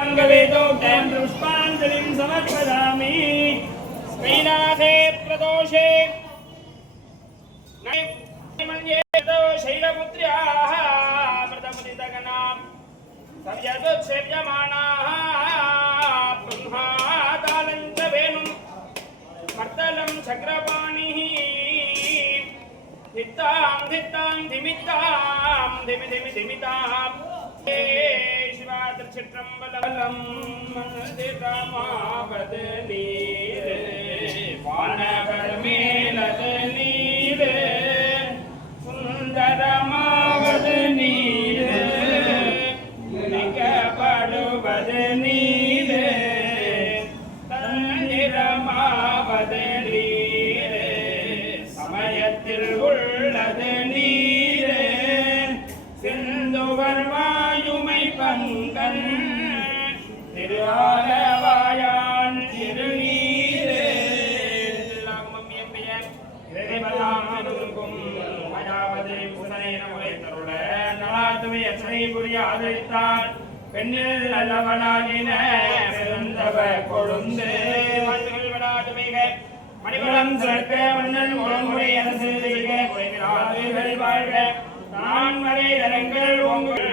अङ्गवेदोक्तं पुष्पाञ्जलिं समर्पयामि कैलासे प्रदोषे मन्येतो शैलपुत्र्याः मृतमुदितगणां सव्यदुत्सेव्यमानाः ब्रह्मातालं च वेणुं मर्दलं चक्रपाणिः धित्तां धित्तां धिमित्तां धिमि धिमि धिमिताम् हे शिवा திருச்சிற்றம்பலம் மந்திரமாவது நீரே வானவர் மேலது நீரே சுந்தரமாவது நீரே நினைக்கப்படுவது நீரே தந்திரமாவது நீரே. சமயத்தில் உள்ள ஆதரித்தான் பெண்ணில் நல்லவனாகின பிறந்தவ கொழுந்து. மணிவளம் சிறக்க மன்னன் முரண்முறை அரசு நான் வரை இரங்கள் உங்கள்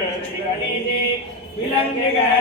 விலங்குகள்